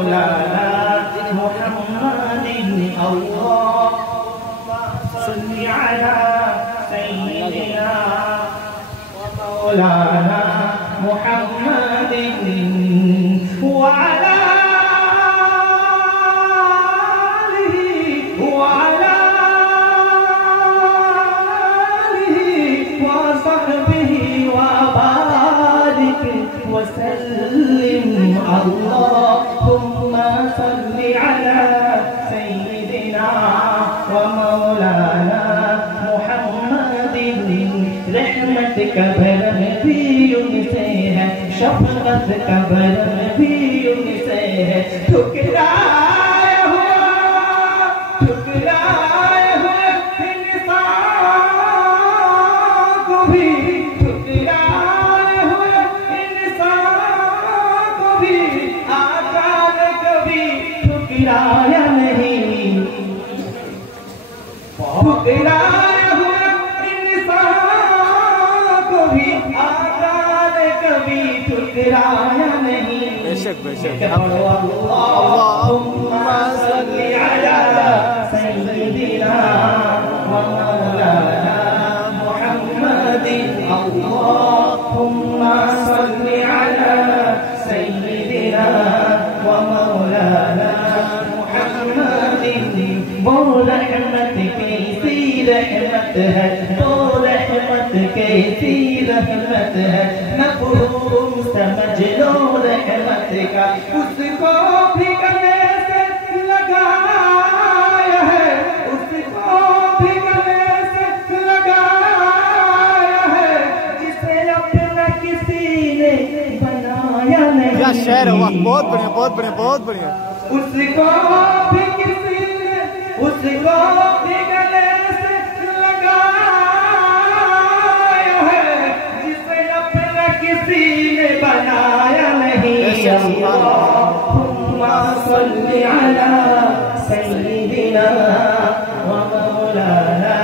मौलाना मुहम्मदिन अल्लाहुम्मा सल्लि अला सय्यिदिना व मौलाना मुहम्मदिन व अला अल्लाहुम्मा सल्लि अला सय्यिदिना व मौलाना मुहम्मदिन। रहमत का भरम भी उनसे है, शफ़क़त का भरम भी उनसे है। ठुकराया हुआ इंसान को भी, ठुकराया हुआ इंसान को भी आका ने कभी ठुकराया नहीं। ठुकराया हुआ इंसान को भी आका ने कभी ठुकराया नहीं। बेशक बेशक। अल्लाहुम्मा सल्लि अला सय्यिदिना व मौलाना मुहम्मदिन। अल्लाहुम्मा सल्लि अला सय्यिदिना व मौलाना मुहम्मदिन। वो रहमत कैसी रहमत है, वो रहमत कैसी रहमत है, मफ़हूम समझ लो रहमत का। उसको भी गले से लगाया है, उसको भी गले से लगाया है, जिसे अपना किसी ने बनाया नहीं। क्या शेर है, वाह, बहुत बढ़िया बहुत बढ़िया बहुत बढ़िया। उसको भी किसी ने, उसको भी गले से लगाया है, जिसे अपना किसी ने बनाया नहीं। अल्लाहुम्मा सल्लि अला सय्यिदिना व मौलाना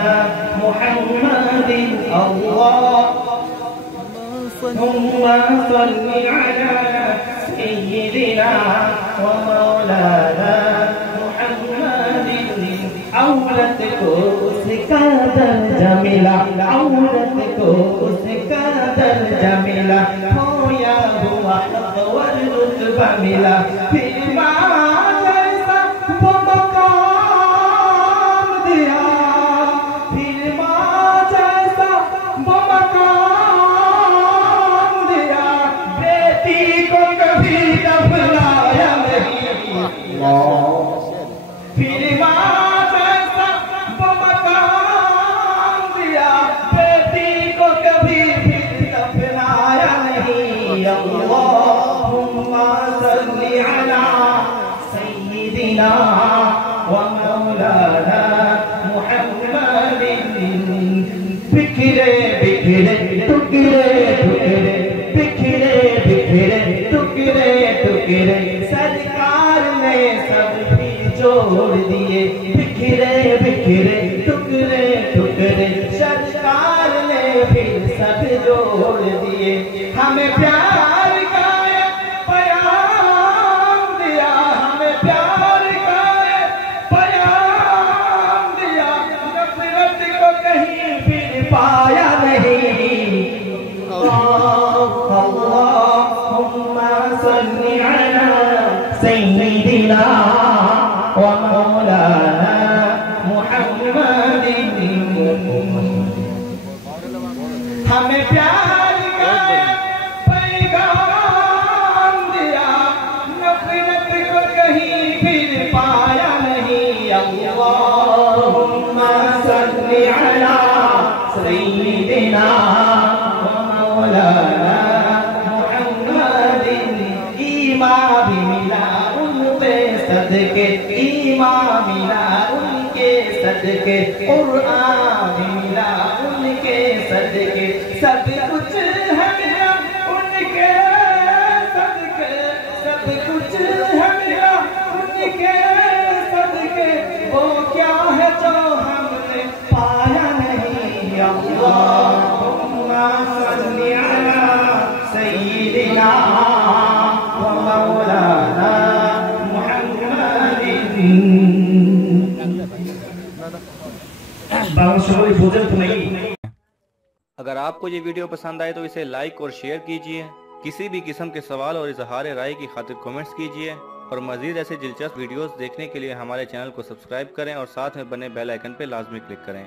मुहम्मदिन। अल्लाहुम्मा सल्लि अला सय्यिदिना व मौलाना मुहम्मदिन। औरत को उसका दर्जा मिला, औरत को उसका दर्जा मिला, खोया हुआ हक़ व रुतबा मिला। फिर माँ जैसा वो मकाम दिया, फिर माँ जैसा वो मकाम दिया, बेटी को कभी दफनाया नहीं। फिर माँ जैसा वो मकाम दिया, बेटी को कभी भी दफनाया नहीं। अल्लाहुम्मा सल्लि अला सय्यिदिना व मौलाना मुहम्मदिन। बिखरे बिखरे टुकड़े टुकड़े, बिखरे बिखरे टुकड़े टुकड़े, सरकार ने सब भी जोड़ दिए। बिखरे बिखरे टुकड़े टुकड़े, सरकार ने फिर सब जोड़ दिए। हमें प्यार का पैगाम दिया, हमें प्यार का पैगाम दिया, नफरत को कहीं फिर पाया नहीं। अल्लाहुम्मा सल्लि अला सय्यिदिना व मौलाना मुहम्मदिन। हमें प्यार का पैगाम दिया, नफरत को कहीं फिर पाया नहीं। अल्लाहुम्मा सल्लि अला सय्यिदिना व मौलाना मुहम्मदिन। ईमान भी मिला उनके सदके, ईमान मिला उनके सदके, कुरान भी मिला उनके सदके, सब कुछ है मेरा उनके सदके, सब कुछ है मेरा उनके सदके। वो क्या है जो हमने पाया नहीं। अल्लाहुम्मा सल्लि अला सय्यिदिना व मौलाना बांसुरी भोजन तो नहीं। अगर आपको ये वीडियो पसंद आए तो इसे लाइक और शेयर कीजिए। किसी भी किस्म के सवाल और इजहार राय की खातिर कमेंट्स कीजिए और मज़ीद ऐसे दिलचस्प वीडियोस देखने के लिए हमारे चैनल को सब्सक्राइब करें और साथ में बने बेल आइकन पर लाजमी क्लिक करें।